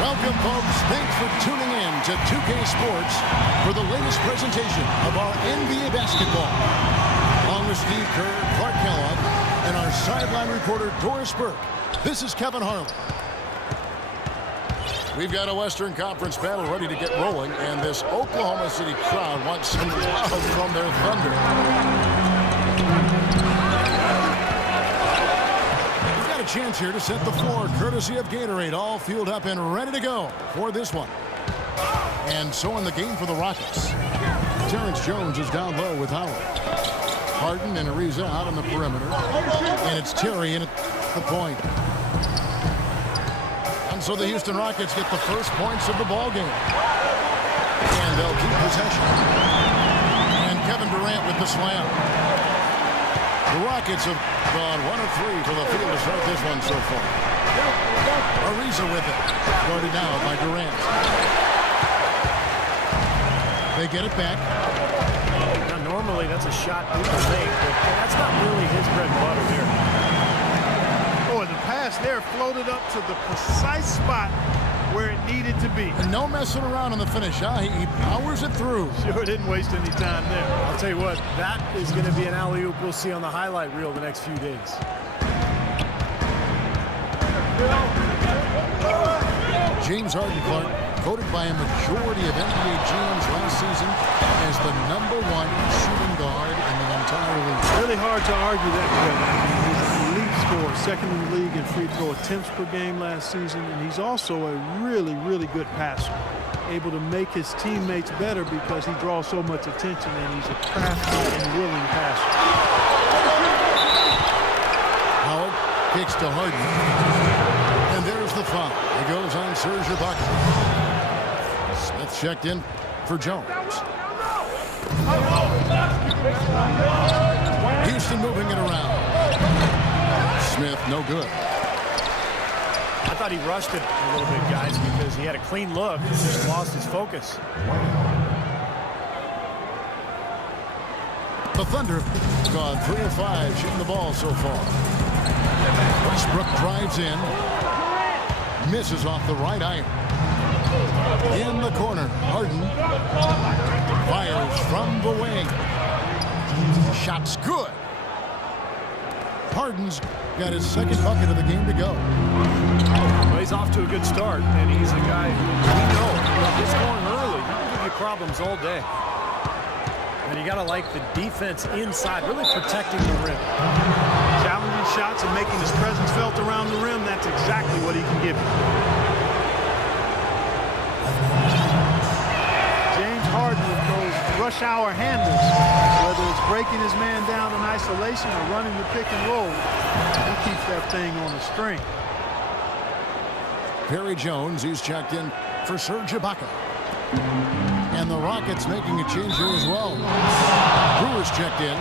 Welcome, folks. Thanks for tuning in to 2K Sports for the latest presentation of our NBA basketball. Along with Steve Kerr, Clark Kellogg, and our sideline reporter, Doris Burke, this is Kevin Harlan. We've got a Western Conference battle ready to get rolling, and this Oklahoma City crowd wants some love from their Thunder. We've got a chance here to set the floor, courtesy of Gatorade, all fueled up and ready to go for this one. And so in the game for the Rockets, Terrence Jones is down low with Howard. Harden and Ariza out on the perimeter, and it's Terry in at the point. And so the Houston Rockets get the first points of the ball game. And they'll keep possession. And Kevin Durant with the slam. The Rockets have gone 1 of 3 for the field to start this one so far. Ariza with it. Guarded now by Durant. They get it back. Now, normally that's a shot he can make, but that's not really his bread and butter there. Oh, and the pass there floated up to the precise spot where it needed to be. And no messing around on the finish, huh? He powers it through. Sure didn't waste any time there. I'll tell you what, that is going to be an alley-oop we'll see on the highlight reel the next few days. James Harden, Clark, voted by a majority of NBA GMs last season as the #1 shooting guard in the entire league. Really hard to argue that, Kevin. I mean, he's an elite scorer, second in the league in free throw attempts per game last season, and he's also a really, really good passer. Able to make his teammates better because he draws so much attention, and he's a crafty and willing passer. Howard kicks to Harden. And there's the foul. It goes on Serge Ibaka. Smith checked in for Jones. Houston moving it around. Smith, no good. I thought he rushed it a little bit, guys, because he had a clean look. He just lost his focus. The Thunder gone 3 of 5 shooting the ball so far. Westbrook drives in. Misses off the right iron. In the corner, Harden fires from the wing. Shot's good. Harden's got his second bucket of the game to go. Well, he's off to a good start, and he's a guy we know. He's scoring early. He can give you problems all day. And you got to like the defense inside, really protecting the rim. Challenging shots and making his presence felt around the rim, that's exactly what he can give you. James Harden with those rush hour handles, whether it's breaking his man down in isolation or running the pick and roll, he keeps that thing on a string. Perry Jones, he's checked in for Serge Ibaka. And the Rockets making a change here as well. Brewer's checked in.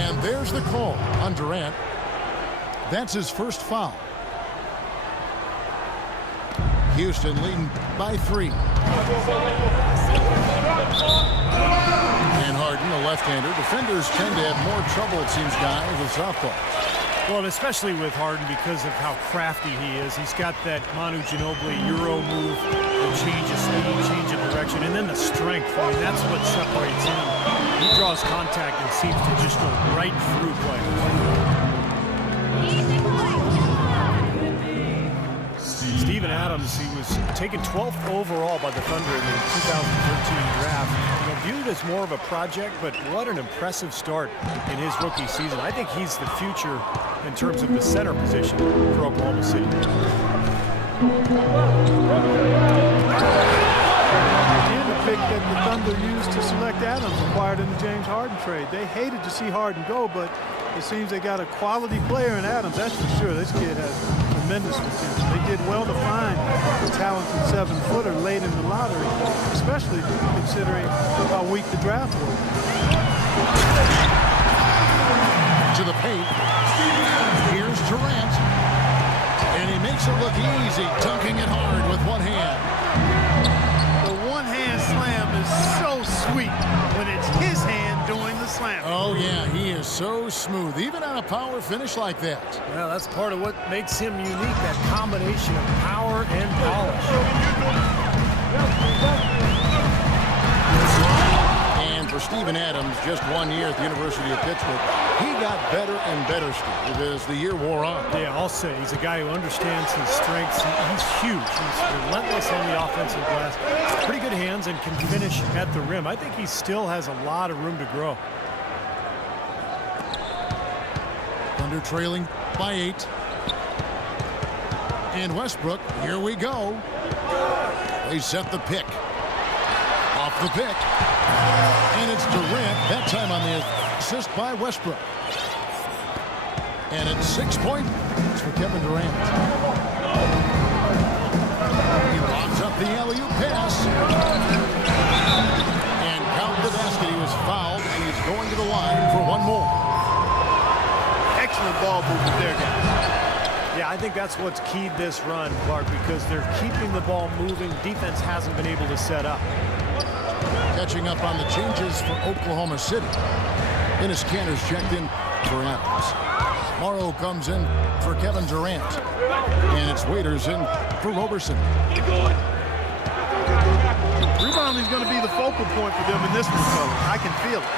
And there's the call on Durant. That's his first foul. Houston leading by 3. And Harden, a left-hander. Defenders tend to have more trouble, it seems, guys, with southpaw. Well, and especially with Harden because of how crafty he is. He's got that Manu Ginobili Euro move, the change of speed, change of direction, and then the strength. I mean, that's what separates him. He draws contact and seems to just go right through players. Steven Adams, he was taken 12th overall by the Thunder in the 2013 draft. Viewed as more of a project, but what an impressive start in his rookie season. I think he's the future in terms of the center position for Oklahoma City. And the pick that the Thunder used to select Adams acquired in the James Harden trade. They hated to see Harden go, but it seems they got a quality player in Adams, that's for sure. This kid has tremendous potential. They did well to find the talented 7-footer late in the lottery, especially considering how weak the draft was. To the paint. Here's Durant. And he makes it look easy, dunking it hard with one hand. The one-hand slam is so sweet when it's his hand doing the slam. Oh, yeah, he is so smooth, even on a power finish like that. Well, that's part of what makes him unique, that combination of power and polish. And for Steven Adams, just 1 year at the University of Pittsburgh, he got better and better, Steve, as the year wore on. Yeah, I'll say he's a guy who understands his strengths. He's huge. He's relentless on the offensive glass. Pretty good hands and can finish at the rim. I think he still has a lot of room to grow. Thunder trailing by 8. And Westbrook, here we go. They set the pick. Off the pick. And it's Durant, that time on the assist by Westbrook. And it's 6 points for Kevin Durant. He lobs up the alley-oop pass. And count the basket. He was fouled, and he's going to the line for one more. Excellent ball movement there, guys. Yeah, I think that's what's keyed this run, Clark, because they're keeping the ball moving. Defense hasn't been able to set up. Catching up on the changes for Oklahoma City. Dennis Cantor's checked in for Adams. Morrow comes in for Kevin Durant. And it's Waiters in for Roberson. Rebounding is going to be the focal point for them in this one, fellas. I can feel it.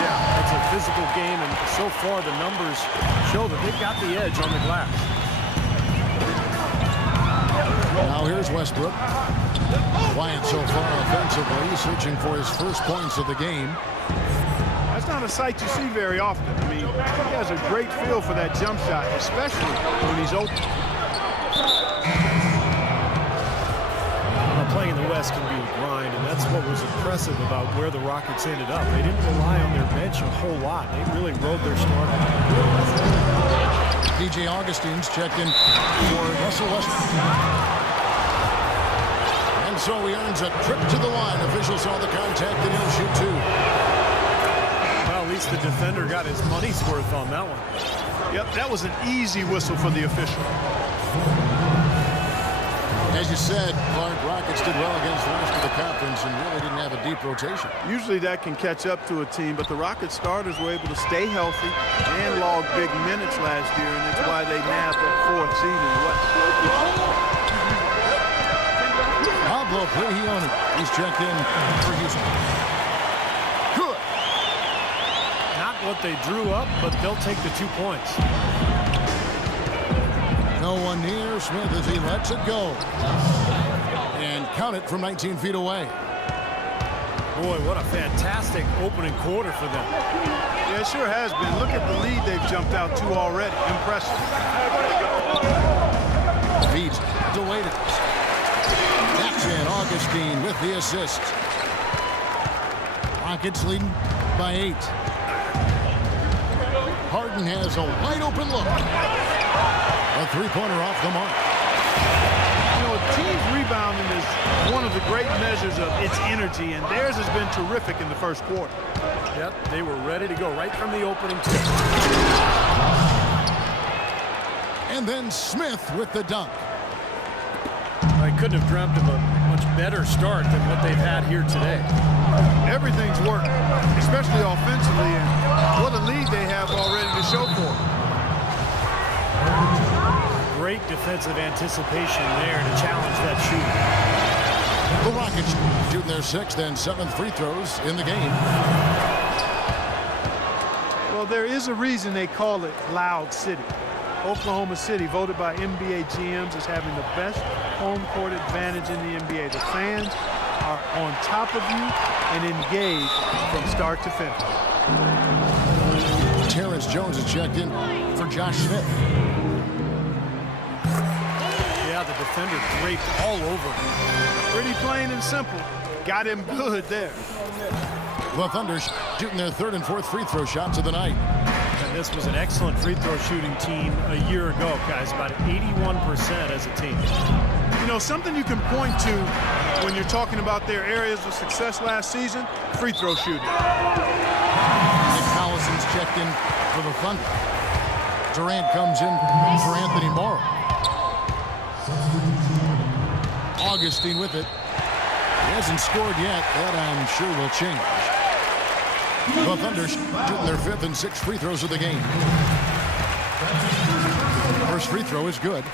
Yeah, it's a physical game, and so far the numbers show that they've got the edge on the glass. Now here's Westbrook. Quiet so far offensively, searching for his first points of the game. That's not a sight you see very often. I mean, he has a great feel for that jump shot, especially when he's open. Playing in the West can be a grind, and that's what was impressive about where the Rockets ended up. They didn't rely on their bench a whole lot. They really rode their starter. DJ Augustine's checked in for Russell Westbrook. And so he earns a trip to the line. Officials saw the contact, and he'll shoot two. Well, at least the defender got his money's worth on that one. Yep, that was an easy whistle for the official. As you said, Clark, Rockets did well against the rest of the conference and really didn't have a deep rotation. Usually that can catch up to a team, but the Rockets starters were able to stay healthy and log big minutes last year, and it's why they nabbed that 4th seed in the West. Pablo Prigioni, he's checked in for Houston. Good. Not what they drew up, but they'll take the 2 points. No one near Smith as he lets it go. And count it from 19 feet away. Boy, what a fantastic opening quarter for them. Yeah, it sure has been. Look at the lead they've jumped out to already. Impressive. Feeds to Waiters. That's in. Augustine with the assist. Rockets leading by 8. Harden has a wide open look. A three-pointer off the mark. You know, a team's rebounding is one of the great measures of its energy, and theirs has been terrific in the first quarter. Yep, they were ready to go right from the opening tip. And then Smith with the dunk. I couldn't have dreamt of a much better start than what they've had here today. Everything's working, especially offensively, and what a lead they have already to show for it. Great defensive anticipation there to challenge that shooting. The Rockets shooting their 6th and 7th free throws in the game. Well, there is a reason they call it Loud City. Oklahoma City, voted by NBA GMs as having the best home court advantage in the NBA. The fans are on top of you and engaged from start to finish. Terrence Jones is checked in for Josh Smith. Yeah, the defender draped all over him. Pretty plain and simple. Got him good there. The Thunder shooting their 3rd and 4th free throw shots of the night. And this was an excellent free throw shooting team a year ago, guys. About 81% as a team. You know, something you can point to when you're talking about their areas of success last season, free throw shooting. Nick Collison's checked in for the Thunder. Durant comes in for Anthony Morrow. Augustine with it. He hasn't scored yet. That I'm sure will change. The Thunder shooting their 5th and 6th free throws of the game. First free throw is good.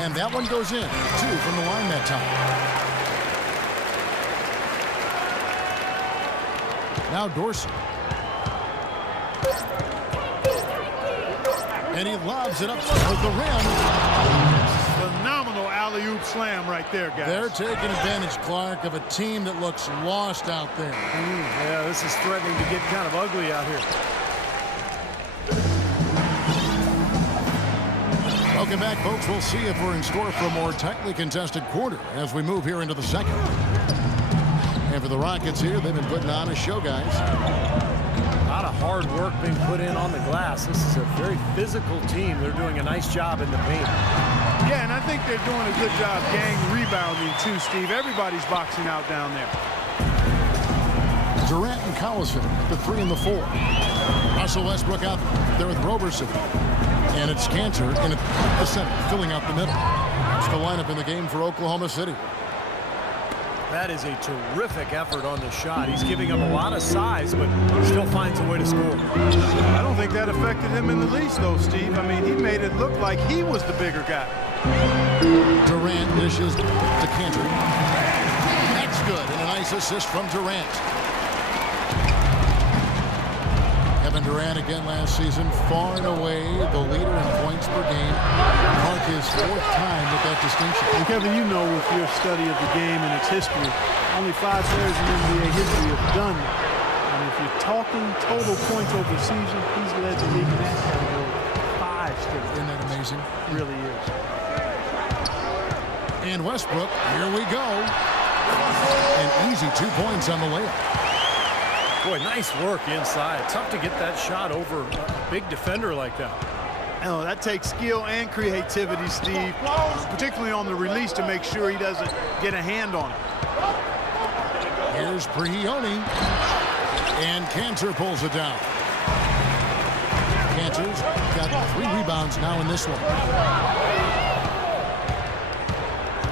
And that one goes in. 2 from the line that time. Now Dorsey. And he lobs it up to the rim. Phenomenal alley-oop slam right there, guys. They're taking advantage, Clark, of a team that looks lost out there. Yeah, this is threatening to get kind of ugly out here. Welcome back, folks. We'll see if we're in store for a more tightly contested quarter as we move here into the second. And for the Rockets here, they've been putting on a show, guys. A lot of hard work being put in on the glass. This is a very physical team. They're doing a nice job in the paint. Yeah, and I think they're doing a good job gang rebounding too, Steve. Everybody's boxing out down there. Durant and Collison, the 3 and the 4. Russell Westbrook out there with Roberson. And it's Cantor in the center, filling out the middle. It's the lineup in the game for Oklahoma City. That is a terrific effort on the shot. He's giving up a lot of size, but still finds a way to score. I don't think that affected him in the least, though, Steve. I mean, he made it look like he was the bigger guy. Durant dishes to Cantor. That's good, and a nice assist from Durant. Kevin Durant again last season, far and away the leader in points per game. Mark his 4th time with that distinction. And Kevin, you know with your study of the game and its history, only 5 players in NBA history have done that. And if you're talking total points over season, he's led the league in that category 5 straight. Isn't that amazing? It really is. And Westbrook, here we go. An easy 2 points on the layup. Boy, nice work inside. Tough to get that shot over a big defender like that. Oh, that takes skill and creativity, Steve, particularly on the release to make sure he doesn't get a hand on it. Here's Prigioni. And Cantor pulls it down. Cantor's got 3 rebounds now in this one.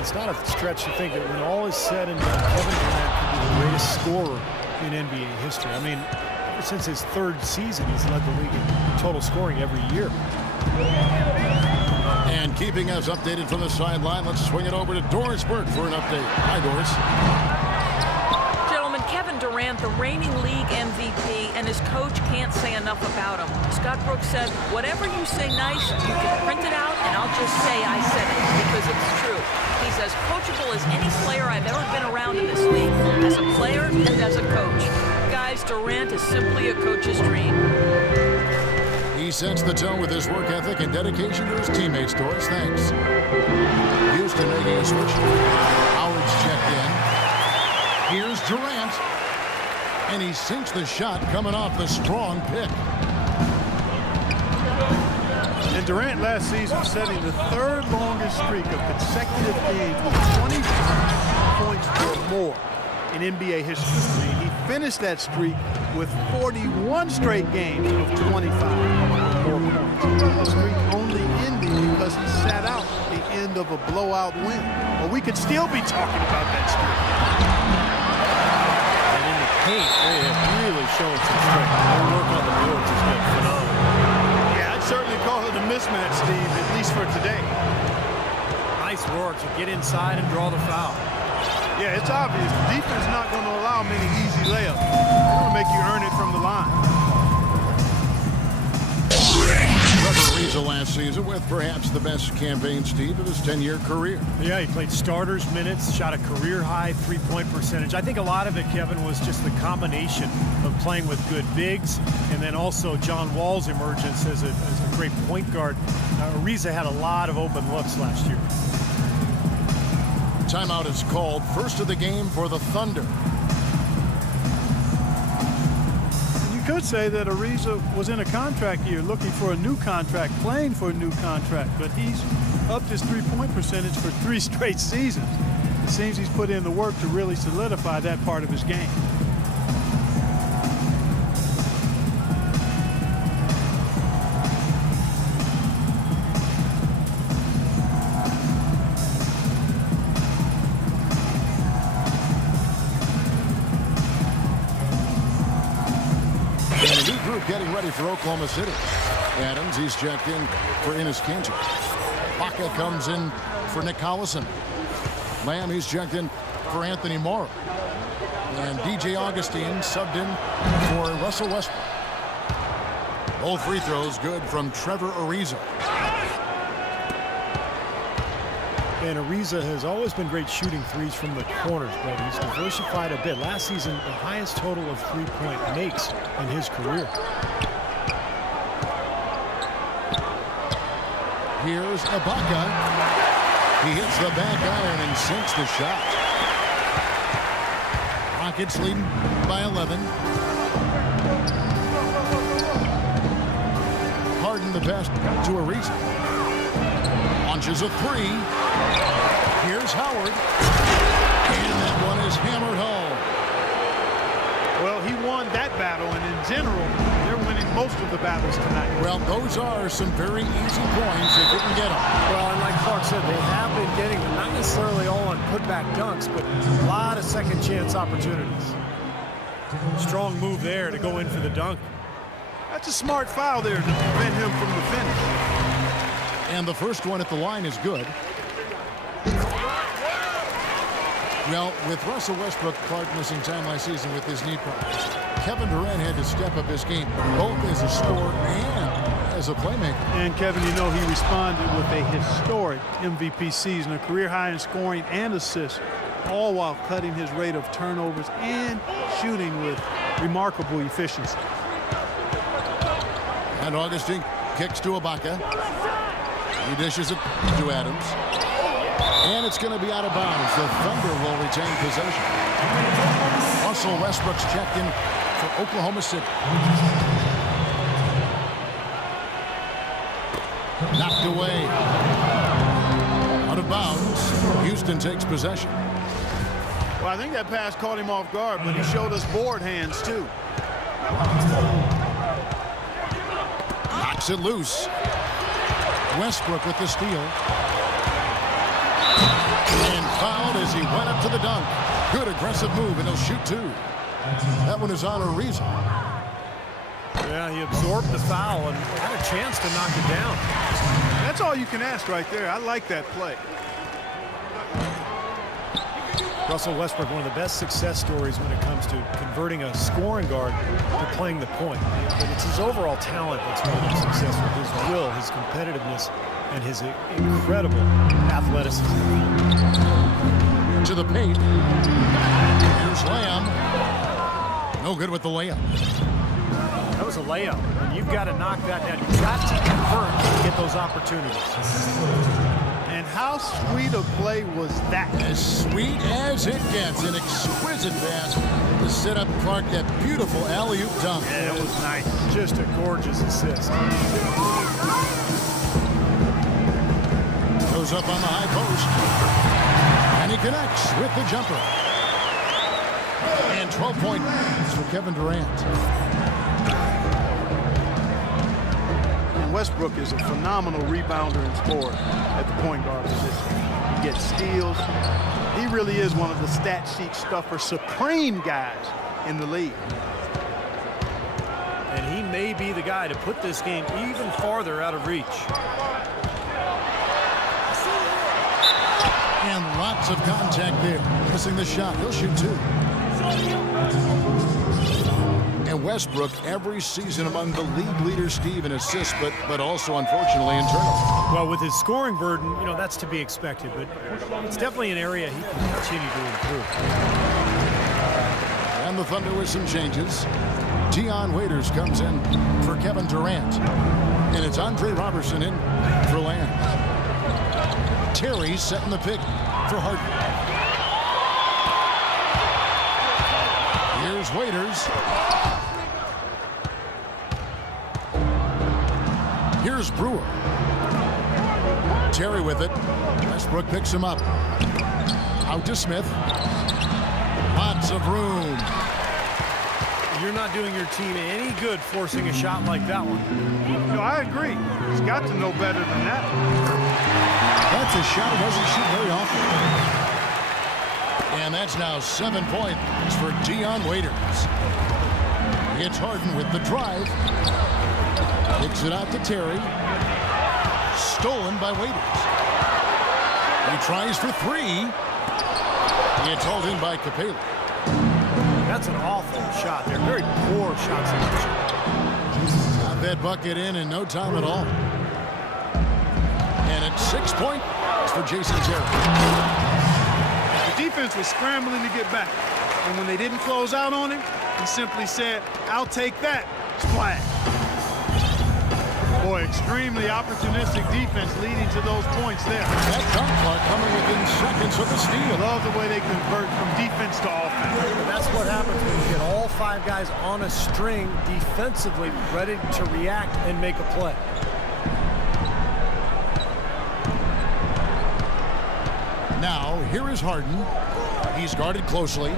It's not a stretch to think that when all is said and done, Kevin Durant could be the greatest scorer in NBA history. I mean, ever since his 3rd season, he's led the league in total scoring every year. And keeping us updated from the sideline, let's swing it over to Doris Burke for an update. Hi, Doris. Gentlemen, Kevin Durant, the reigning league MVP, and his coach can't say enough about him. Scott Brooks said, whatever you say nice, you can print it out, and I'll just say I said it, because it's true. He's as coachable as any player I've ever been around in this league, as a player and as a coach. Guys, Durant is simply a coach's dream. He sets the tone with his work ethic and dedication to his teammates, Doris. Thanks. Houston making a switch. Howard's checked in. Here's Durant. And he sinks the shot coming off the strong pick. And Durant last season setting the 3rd longest streak of consecutive games of 25 points or more in NBA history. He finished that streak with 41 straight games of 25 or more points. The streak only ended because he sat out the end of a blowout win. But we could still be talking about that streak. And in the paint, they have really shown some strength. Their work on the boards has been phenomenal. Certainly call it a mismatch, Steve, at least for today. Nice work to get inside and draw the foul. Yeah, it's obvious. The defense is not going to allow many easy layups. They're going to make you earn it from the line. Ariza last season with perhaps the best campaign, Steve, of his 10-year career. Yeah, he played starters minutes, shot a career-high 3-point percentage. I think a lot of it, Kevin, was just the combination of playing with good bigs and then also John Wall's emergence as a great point guard. Ariza had a lot of open looks last year. Timeout is called. First of the game for the Thunder. You could say that Ariza was in a contract year looking for a new contract, playing for a new contract, but he's upped his 3-point percentage for 3 straight seasons. It seems he's put in the work to really solidify that part of his game. group getting ready for Oklahoma City. Adams, he's checked in for Enes Kanter. Baca comes in for Nick Collison. Lamb, he's checked in for Anthony Morrow. And DJ Augustine subbed in for Russell Westbrook. Both free throws good from Trevor Ariza. And Ariza has always been great shooting threes from the corners, but he's diversified a bit. Last season, the highest total of three-point makes in his career. Here's Ibaka. He hits the back iron and sinks the shot. Rockets leading by 11. Harden the pass to Ariza. Launches a three. Here's Howard. And that one is hammered home. Well, he won that battle, and in general, they're winning most of the battles tonight. Well, those are some very easy points if you can get them. Well, and like Clark said, they have been getting them, not necessarily all on putback dunks, but a lot of second chance opportunities. Strong move there to go in for the dunk. That's a smart foul there to prevent him from the finish. And the first one at the line is good. Well, with Russell Westbrook, Clark missing time last season with his knee problems, Kevin Durant had to step up his game, both as a scorer and as a playmaker. And Kevin, you know, he responded with a historic MVP season, a career high in scoring and assists, all while cutting his rate of turnovers and shooting with remarkable efficiency. And Augustine kicks to Ibaka. He dishes it to Adams. And it's going to be out of bounds. The Thunder will retain possession. Russell Westbrook's checked in for Oklahoma City. Knocked away. Out of bounds. Houston takes possession. Well, I think that pass caught him off guard, but he showed us board hands, too. Knocks it loose. Westbrook with the steal. And fouled as he went up to the dunk. Good aggressive move, and he'll shoot two. That one is on Ariza. Yeah, he absorbed the foul and had a chance to knock it down. That's all you can ask right there. I like that play. Russell Westbrook, one of the best success stories when it comes to converting a scoring guard to playing the point. But it's his overall talent that's made him successful. His will, his competitiveness, and his incredible athleticism. To the paint. Here's Lamb. No good with the layup. That was a layup. And you've got to knock that down. You've got to convert to get those opportunities. And how sweet a play was that? As sweet as it gets. An exquisite pass to set up Clark that beautiful alley-oop dunk. Yeah, it was nice. Just a gorgeous assist. Goes up on the high post. And he connects with the jumper. And 12 points for Kevin Durant. Westbrook is a phenomenal rebounder and scorer at the point guard position. He gets steals. He really is one of the stat sheet stuffer supreme guys in the league. And he may be the guy to put this game even farther out of reach. And lots of contact there. Missing the shot. He'll shoot two. And Westbrook every season among the league leaders, Steve, in assists, but also, unfortunately, in turnovers. Well, with his scoring burden, you know, that's to be expected, but it's definitely an area he can continue to improve. And the Thunder with some changes. Dion Waiters comes in for Kevin Durant. And it's Andre Robertson in for Lamb. Terry setting the pick for Harden. Here's Waiters. Here's Brewer. Terry with it. Westbrook picks him up. Out to Smith. Lots of room. You're not doing your team any good forcing a shot like that one. No, I agree. He's got to know better than that. That's a shot he doesn't shoot very often. And that's now 7 points for Dion Waiters. It's Harden with the drive. Kicks it out to Terry. Stolen by Waiters. He tries for three. It's hauled in by Capela. That's an awful shot there. Very poor shot selection. Got that bucket in no time at all. And it's 6 points for Jason Terry. The defense was scrambling to get back. And when they didn't close out on him, he simply said, "I'll take that." Splash. Boy, extremely opportunistic defense leading to those points there. That jump clock coming within seconds of the steal. Love the way they convert from defense to offense. And that's what happens when you get all 5 guys on a string defensively ready to react and make a play. Now, here is Harden. He's guarded closely.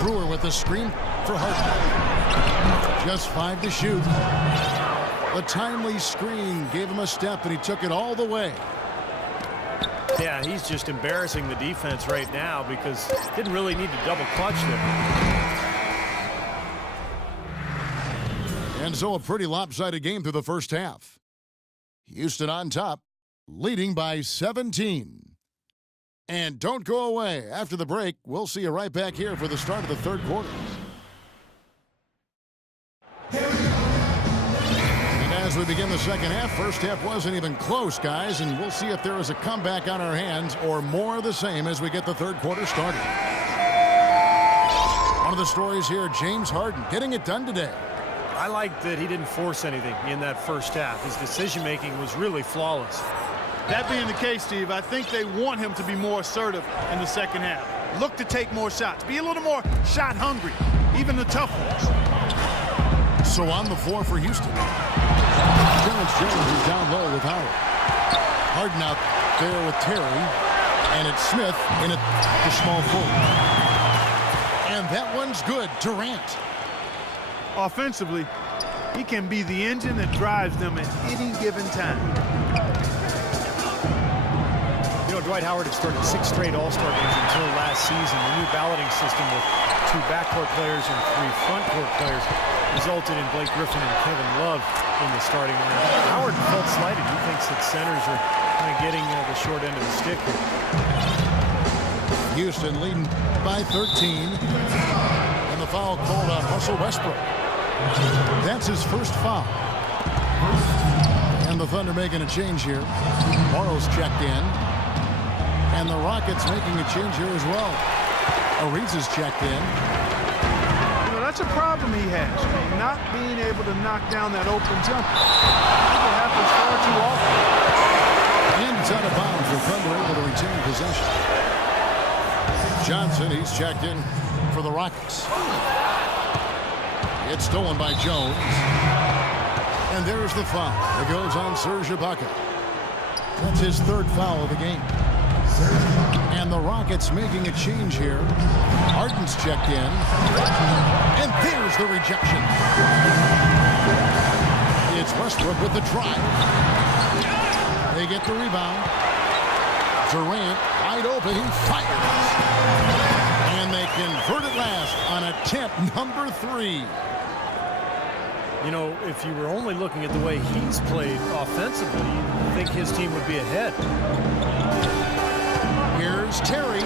Brewer with the screen for Harden. Just 5 to shoot. A timely screen gave him a step, and he took it all the way. Yeah, he's just embarrassing the defense right now because didn't really need to double clutch there. And so a pretty lopsided game through the first half. Houston on top, leading by 17. And don't go away. After the break, we'll see you right back here for the start of the third quarter. And as we begin the second half, first half wasn't even close, guys, and we'll see if there is a comeback on our hands or more of the same as we get the third quarter started. One of the stories here, James Harden getting it done today. I like that he didn't force anything in that first half. His decision-making was really flawless. That being the case, Steve, I think they want him to be more assertive in the second half. Look to take more shots. Be a little more shot hungry, even the tough ones. So on the floor for Houston. Jones is down low with Howard. Harden out there with Terry. And it's Smith in at the small forward. And that one's good. Durant. Offensively, he can be the engine that drives them at any given time. You know, Dwight Howard had started 6 straight All-Star games until last season. The new balloting system with 2 backcourt players and 3 frontcourt players resulted in Blake Griffin and Kevin Love in the starting lineup. Howard felt slighted. He thinks that centers are kind of getting the short end of the stick here. Houston leading by 13. And the foul called on Russell Westbrook. That's his first foul. And the Thunder making a change here. Morrow's checked in. And the Rockets making a change here as well. Ariza's checked in. You know, that's a problem he has. Not being able to knock down that open jumper. I think it happens far too often. And it's out of bounds with Thunder able to retain possession. Johnson, he's checked in for the Rockets. It's stolen by Jones. And there's the foul. It goes on Serge Ibaka. That's his 3rd foul of the game. And the Rockets making a change here. Harden's checked in. And there's the rejection. It's Westbrook with the drive. They get the rebound. Durant wide open. He fires. And they convert it last on attempt number 3. You know, if you were only looking at the way he's played offensively, you'd think his team would be ahead. Here's Terry.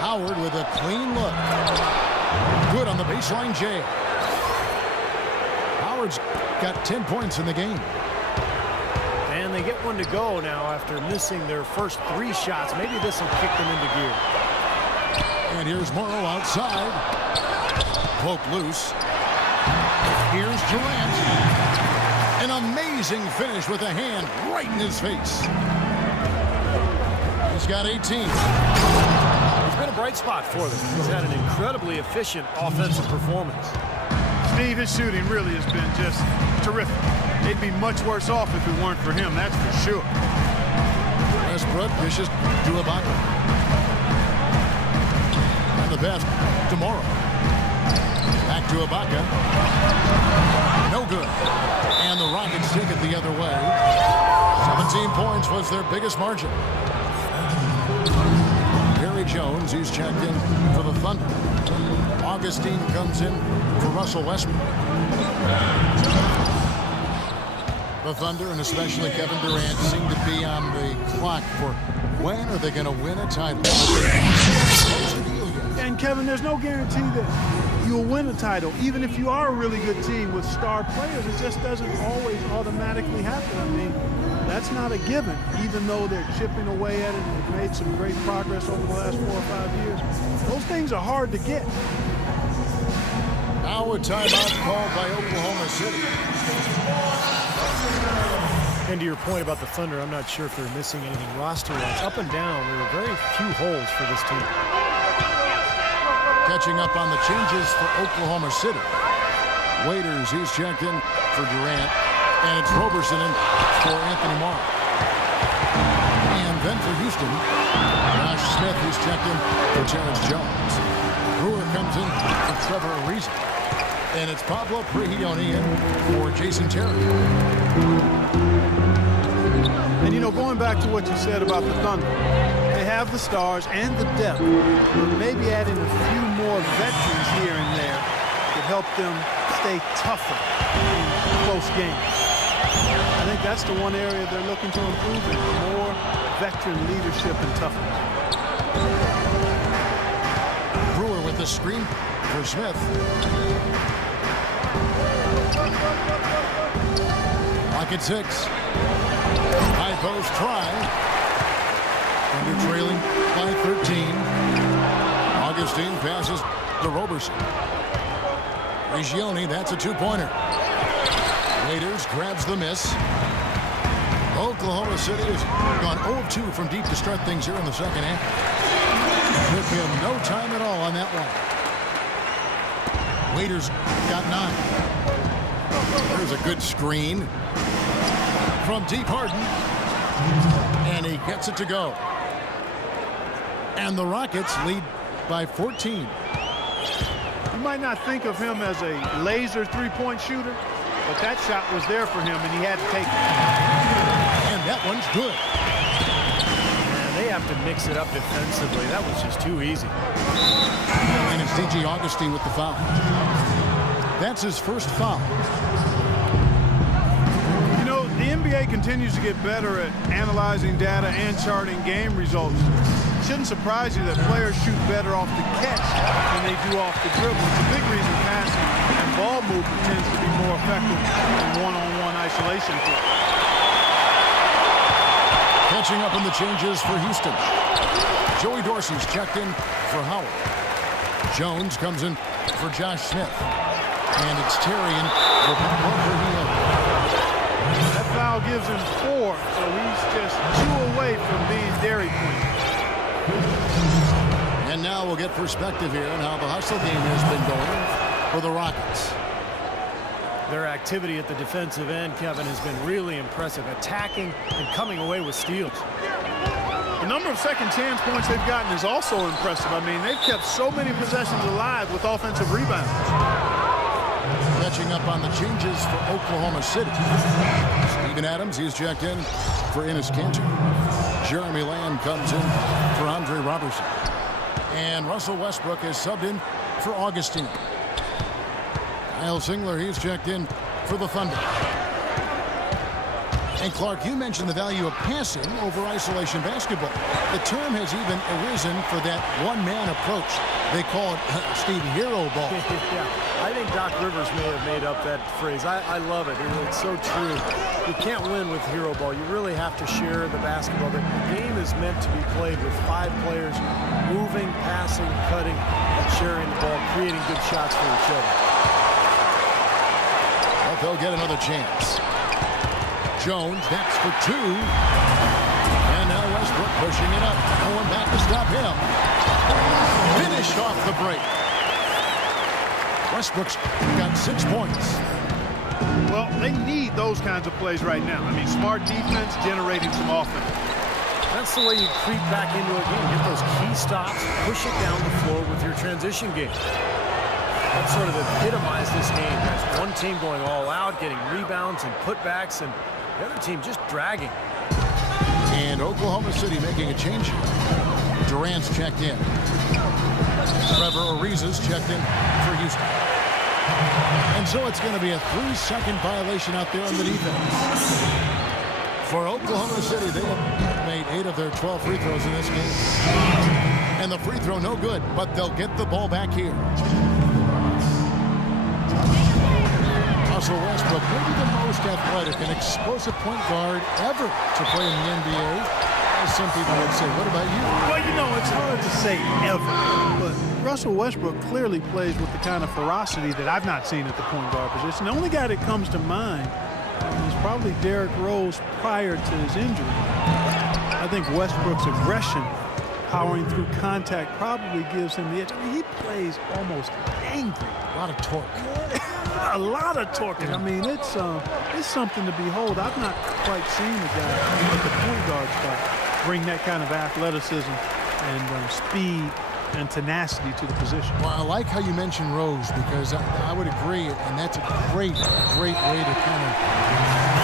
Howard with a clean look. Good on the baseline, Jay. Howard's got 10 points in the game. And they get one to go now after missing their first 3 shots. Maybe this will kick them into gear. And here's Morrow outside. Poke loose. Here's Durant. An amazing finish with a hand right in his face. He's got 18. It's been a bright spot for them. He's had an incredibly efficient offensive performance. Steve, his shooting really has been just terrific. They'd be much worse off if it weren't for him, that's for sure. Westbrook dishes to Ibaka. And the pass to Morrow. Back to Ibaka. No good. And the Rockets take it the other way. 17 points was their biggest margin. Very Jones. He's checked in for the Thunder. Augustine comes in for Russell Westbrook. The Thunder, and especially Kevin Durant, seem to be on the clock for when are they going to win a title. And Kevin, there's no guarantee that you'll win a title. Even if you are a really good team with star players, it just doesn't always automatically happen. I mean, that's not a given, even though they're chipping away at it and they've made some great progress over the last 4 or 5 years. Those things are hard to get. Now a timeout called by Oklahoma City. And to your point about the Thunder, I'm not sure if they're missing anything roster-wise. Up and down, there are very few holes for this team. Catching up on the changes for Oklahoma City. Waiters, he's checked in for Durant. And it's Roberson in for Anthony Morrow. And then for Houston, Josh Smith, who's checked in for Terrence Jones. Brewer comes in for Trevor Ariza. And it's Pablo Prigioni in for Jason Terry. And, you know, going back to what you said about the Thunder, they have the stars and the depth, but maybe adding a few more veterans here and there could help them stay tougher in close games. I think that's the one area they're looking to improve in, more veteran leadership and toughness. Brewer with the screen for Smith. Lock at 6. High post try. Thunder trailing by 13. Augustine passes to Roberson. Prigioni, that's a two-pointer. Waiters grabs the miss. Oklahoma City has gone 0 of 2 from deep to start things here in the second half. Took him no time at all on that one. Waiters got 9. There's a good screen from deep Harden. And he gets it to go. And the Rockets lead by 14. You might not think of him as a laser three-point shooter, but that shot was there for him, and he had to take it. And that one's good. And they have to mix it up defensively. That was just too easy. And it's D.J. Augustine with the foul. That's his first foul. You know, the NBA continues to get better at analyzing data and charting game results. It shouldn't surprise you that players shoot better off the catch than they do off the dribble. It's a big reason passing and ball movement tends to be more effective in one-on-one isolation play. Catching up in the changes for Houston. Joey Dorsey's checked in for Howard. Jones comes in for Josh Smith. And it's Terry in for Prigioni. That foul gives him 4, so he's just 2 away from being Dairy Queen. And now we'll get perspective here on how the hustle game has been going for the Rockets. Their activity at the defensive end, Kevin, has been really impressive, attacking and coming away with steals. The number of second chance points they've gotten is also impressive. I mean, they've kept so many possessions alive with offensive rebounds. Catching up on the changes for Oklahoma City. Steven Adams, he's checked in for Enes Kanter. Jeremy Lamb comes in for Andre Roberson. And Russell Westbrook is subbed in for Augustine. Kyle Singler, he's checked in for the Thunder. And Clark, you mentioned the value of passing over isolation basketball. The term has even arisen for that one-man approach. They call it, Steve, hero ball. Yeah, I think Doc Rivers may have made up that phrase. I love it. It's so true. You can't win with hero ball. You really have to share the basketball. The game is meant to be played with 5 players moving, passing, cutting, and sharing the ball, creating good shots for each other. Well, they'll get another chance. Jones next for 2. And now Westbrook pushing it up. No one back to stop him. Finished off the break. Westbrook's got 6 points. Well, they need those kinds of plays right now. I mean, smart defense generating some offense. That's the way you creep back into a game. Get those key stops, push it down the floor with your transition game. That sort of epitomized this game. There's one team going all out, getting rebounds and putbacks, and the other team just dragging. And Oklahoma City making a change. Durant's checked in. Trevor Ariza's checked in for Houston. And so it's going to be a 3-second violation out there on the defense. For Oklahoma City, they have made 8 of their 12 free throws in this game. And the free throw no good, but they'll get the ball back here. Russell Westbrook, maybe the most athletic and explosive point guard ever to play in the NBA. As some people would say. What about you? Well, you know, it's hard to say ever, but Russell Westbrook clearly plays with the kind of ferocity that I've not seen at the point guard position. The only guy that comes to mind is probably Derrick Rose prior to his injury. I think Westbrook's aggression, powering through contact, probably gives him the edge. I mean, he plays almost angry. A lot of torque. A lot of torque. I mean, it's something to behold. I've not quite seen a guy at the point guard spot bring that kind of athleticism and speed and tenacity to the position. Well, I like how you mentioned Rose because I would agree, and that's a great way to kind of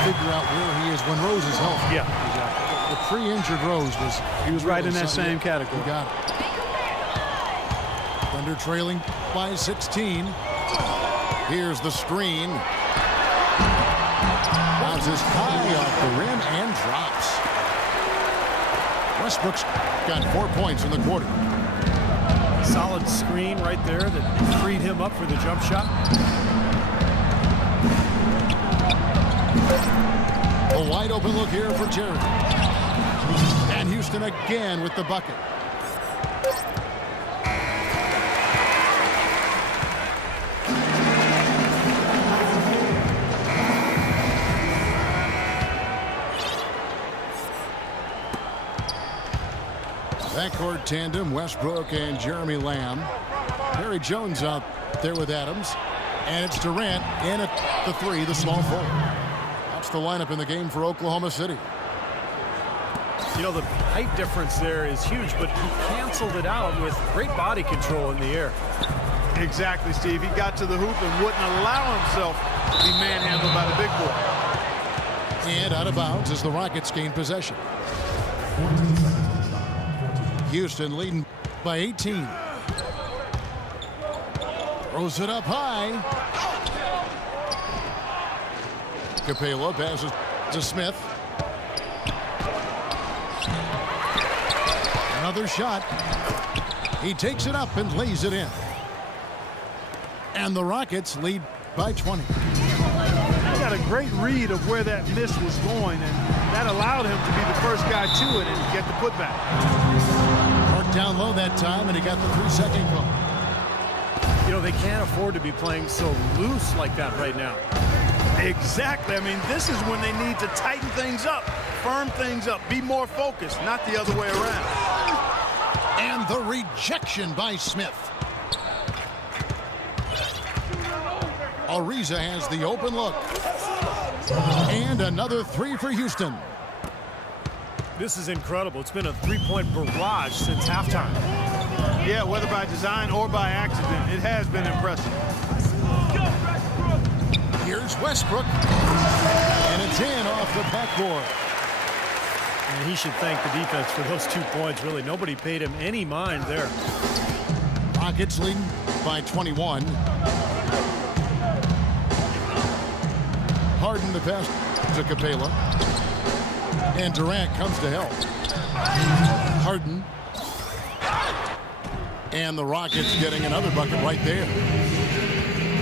figure out where he is when Rose is healthy. Yeah, exactly. The pre-injured Rose was right in really that same category. You got it. Thunder trailing by 16. Here's the screen. Bounces high off the rim and drops. Westbrook's got 4 points in the quarter. Solid screen right there that freed him up for the jump shot. A wide open look here for Jerry. And Houston again with the bucket. Backcourt tandem, Westbrook and Jeremy Lamb. Perry Jones out there with Adams. And it's Durant in at the 3, the small forward. That's the lineup in the game for Oklahoma City. You know, the height difference there is huge, but he canceled it out with great body control in the air. Exactly, Steve. He got to the hoop and wouldn't allow himself to be manhandled by the big boy. And out of bounds as the Rockets gain possession. Houston leading by 18. Throws it up high. Capela passes to Smith. Another shot. He takes it up and lays it in. And the Rockets lead by 20. He got a great read of where that miss was going, and that allowed him to be the first guy to it and get the putback. Worked down low that time, and he got the 3-second call. You know, they can't afford to be playing so loose like that right now. Exactly. I mean, this is when they need to tighten things up, firm things up, be more focused, not the other way around. And the rejection by Smith. Ariza has the open look. And another 3 for Houston. This is incredible. It's been a 3-point barrage since halftime. Yeah, whether by design or by accident, it has been impressive. Here's Westbrook. And it's in off the backboard. And he should thank the defense for those 2 points. Really, nobody paid him any mind there. Rockets leading by 21. Harden the pass to Capela. And Durant comes to help. Harden. And the Rockets getting another bucket right there.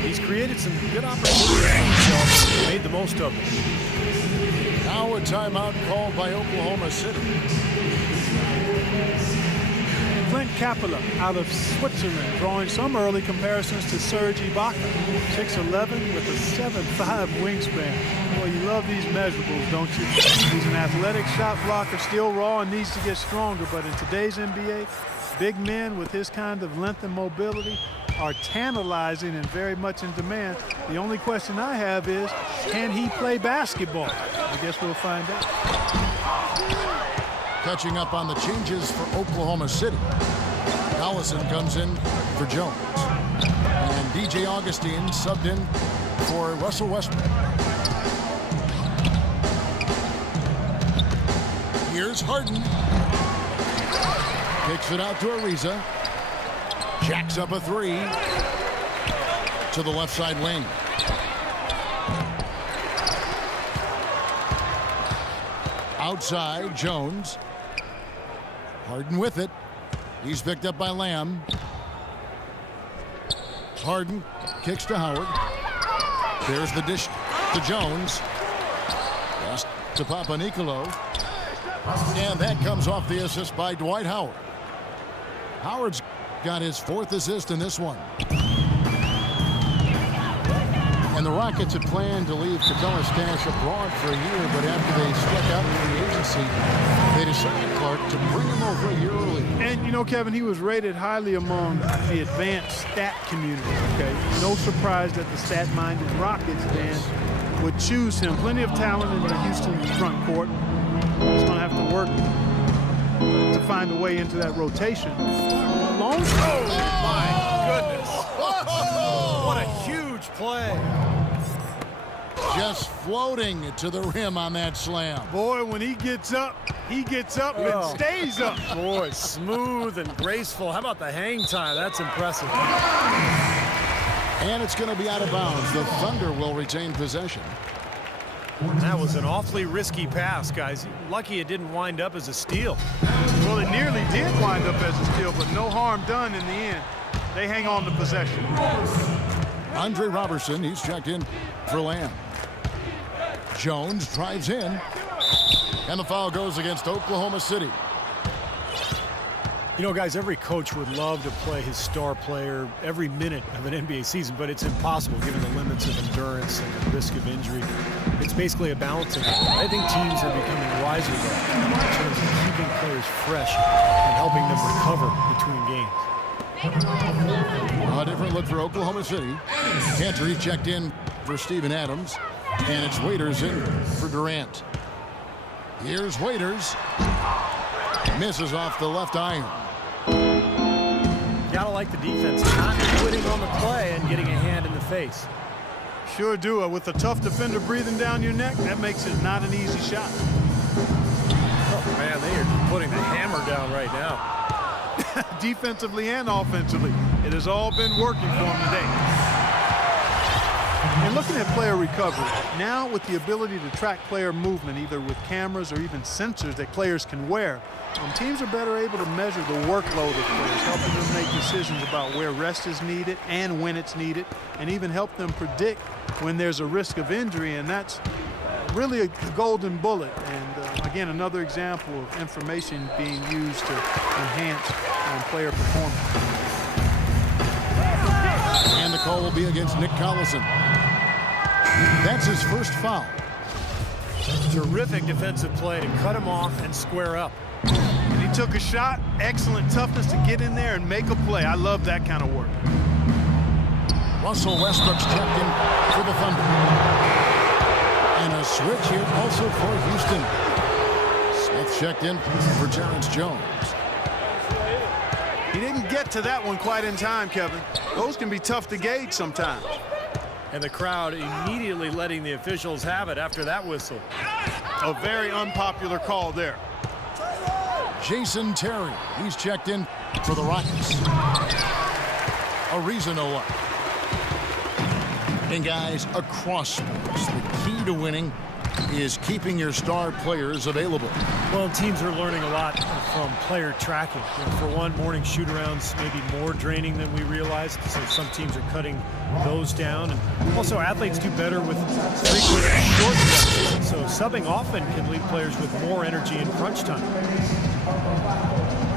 He's created some good opportunities for himself. Made the most of it. Now a timeout called by Oklahoma City. Clint Capela out of Switzerland, drawing some early comparisons to Serge Ibaka. 6'11" with a 7'5" wingspan. Boy, you love these measurables, don't you? He's an athletic shot blocker, still raw and needs to get stronger, but in today's NBA, big men with his kind of length and mobility are tantalizing and very much in demand. The only question I have is, can he play basketball? I guess we'll find out. Catching up on the changes for Oklahoma City. Allison comes in for Jones. And DJ Augustine subbed in for Russell Westbrook. Here's Harden. Pick Kicks it out to Ariza. Jacks up a three to the left side wing. Outside, Jones. Harden with it. He's picked up by Lamb. Harden kicks to Howard. There's the dish to Jones. Pass to Papanicolaou. And that comes off the assist by Dwight Howard. Howard's got his 4th assist in this one. And the Rockets had planned to leave Capella Stash abroad for a year, but after they struck out in free agency, they decided, Clark, to bring him over a year early. And, you know, Kevin, he was rated highly among the advanced stat community, okay? No surprise that the stat-minded Rockets fans would choose him. Plenty of talent in the Houston front court. He's going to have to work to find a way into that rotation. Long throw. Oh, my goodness. What a huge play. Just floating to the rim on that slam. Boy, when he gets up and stays up. Boy, smooth and graceful. How about the hang time? That's impressive. And it's going to be out of bounds. The Thunder will retain possession. That was an awfully risky pass, guys. Lucky it didn't wind up as a steal. Well, it nearly did wind up as a steal, but no harm done in the end. They hang on to possession. Andre Robertson, he's checked in for Lamb. Jones drives in, and the foul goes against Oklahoma City. You know, guys, every coach would love to play his star player every minute of an NBA season, but it's impossible given the limits of endurance and the risk of injury. It's basically a balancing act. I think teams are becoming wiser though, in terms of keeping players fresh and helping them recover between games. A different look for Oklahoma City. Cantor checked in for Steven Adams, and it's Waiters in for Durant. Here's Waiters. Misses off the left iron. Gotta like the defense, not quitting on the play and getting a hand in the face. Sure do. With a tough defender breathing down your neck, that makes it not an easy shot. Oh, man, they are putting the hammer down right now. Defensively and offensively, it has all been working for him today. And looking at player recovery, now with the ability to track player movement, either with cameras or even sensors that players can wear, teams are better able to measure the workload of players, helping them make decisions about where rest is needed and when it's needed, and even help them predict when there's a risk of injury, and that's really a golden bullet. And again, another example of information being used to enhance player performance. And the call will be against Nick Collison. That's his first foul. Terrific defensive play to cut him off and square up. And he took a shot, excellent toughness to get in there and make a play. I love that kind of work. Russell Westbrook's checked in for the Thunder. And a switch here also for Houston. Smith checked in for Terrence Jones. He didn't get to that one quite in time, Kevin. Those can be tough to gauge sometimes. And the crowd immediately letting the officials have it after that whistle. A very unpopular call there. Jason Terry, he's checked in for the Rockets. Ariza no luck. And guys, across sports, the key to winning is keeping your star players available. Well, teams are learning a lot from player tracking. You know, for one, morning shoot-arounds may be more draining than we realized, so some teams are cutting those down. And also, athletes do better with frequent short sessions, so subbing often can leave players with more energy in crunch time.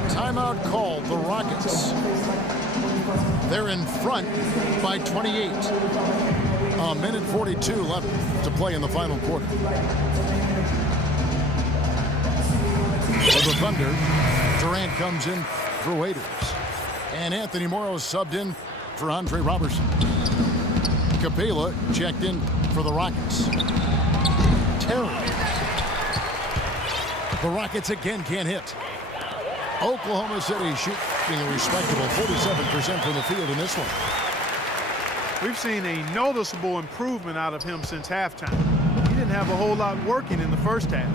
Timeout called, the Rockets. They're in front by 28. A minute 42 left to play in the final quarter. For the Thunder, Durant comes in for Waiters. And Anthony Morrow subbed in for Andre Robertson. Capella checked in for the Rockets. Terry. The Rockets again can't hit. Oklahoma City shooting a respectable 47% from the field in this one. We've seen a noticeable improvement out of him since halftime. He didn't have a whole lot working in the first half.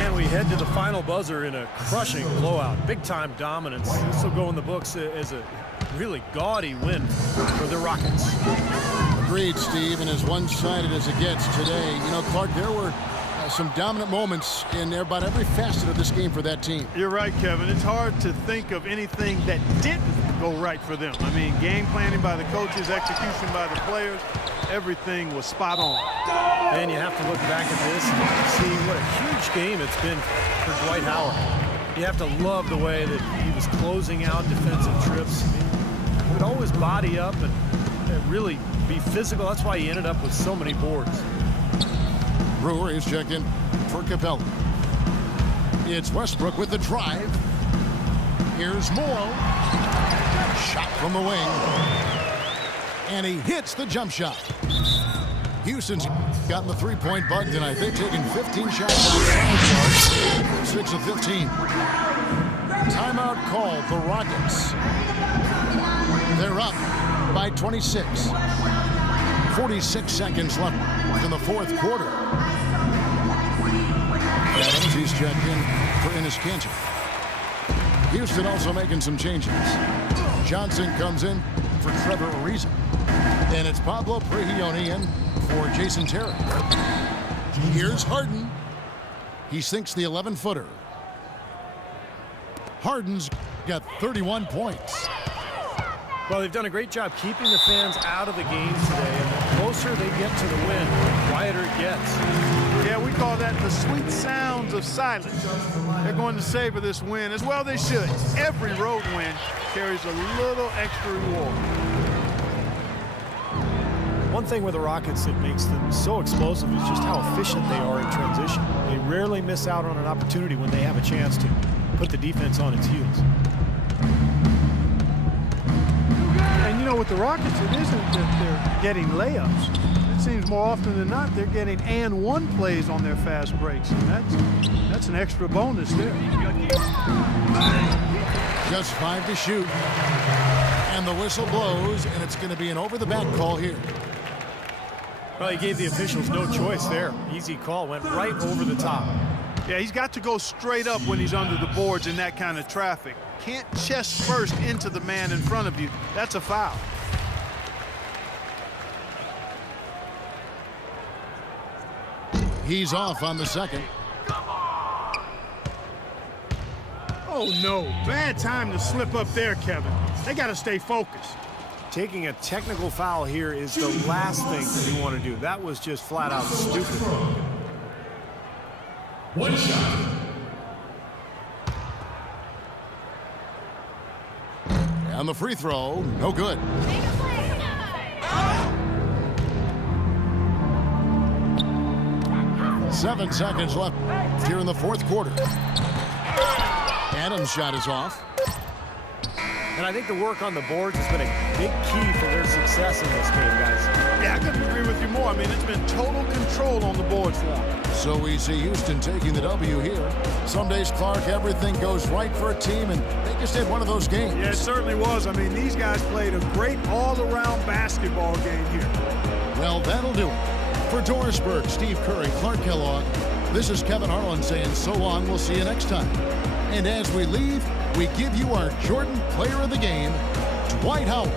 And we head to the final buzzer in a crushing blowout. Big-time dominance. This will go in the books as a really gaudy win for the Rockets. Agreed, Steve, and as one-sided as it gets today. You know, Clark, there were some dominant moments in about every facet of this game for that team. You're right, Kevin. It's hard to think of anything that didn't go right for them. I mean, game planning by the coaches, execution by the players, everything was spot on. And you have to look back at this and see what a huge game it's been for Dwight Howard. You have to love the way that he was closing out defensive trips. He would always body up and really be physical. That's why he ended up with so many boards. Brewer is checked in for Capella. It's Westbrook with the drive. Here's Morrow. Shot from the wing. And he hits the jump shot. Houston's gotten the three-point bug tonight. They've taken 15 shots outside. 6 of 15. Timeout called the Rockets. They're up by 26. 46 seconds left in the fourth quarter. Adams, he's checked in for Enes Kanter. Houston also making some changes. Johnson comes in for Trevor Ariza. And it's Pablo Prigioni in for Jason Terry. Here's Harden. He sinks the 11-footer. Harden's got 31 points. Well, they've done a great job keeping the fans out of the game today. And the closer they get to the win, the quieter it gets. Yeah, we call that the sweet sounds of silence. They're going to savor this win, as well they should. Every road win carries a little extra reward. One thing with the Rockets that makes them so explosive is just how efficient they are in transition. They rarely miss out on an opportunity when they have a chance to put the defense on its heels. And you know, with the Rockets, it isn't that they're getting layups. It seems more often than not they're getting and one plays on their fast breaks, and that's an extra bonus there. Just 5 to shoot. And the whistle blows, and it's going to be an over-the-back call here. Well, he gave the officials no choice there. Easy call, went right over the top. Yeah, he's got to go straight up when he's under the boards in that kind of traffic. Can't chest first into the man in front of you. That's a foul. He's off on the second. Oh, no. Bad time to slip up there, Kevin. They got to stay focused. Taking a technical foul here is the last thing that you want to do. That was just flat out stupid. One shot. And the free throw, no good. 7 seconds left here in the fourth quarter. Adams' shot is off. And I think the work on the boards has been a big key for their success in this game, guys. Yeah, I couldn't agree with you more. I mean, it's been total control on the boards for them. So we see Houston taking the W here. Some days, Clark, everything goes right for a team, and they just had one of those games. Yeah, it certainly was. I mean, these guys played a great all-around basketball game here. Well, that'll do it. For Dorisburg, Steve Curry, Clark Kellogg, this is Kevin Harlan saying so long. We'll see you next time. And as we leave, we give you our Jordan Player of the Game, Dwight Howard.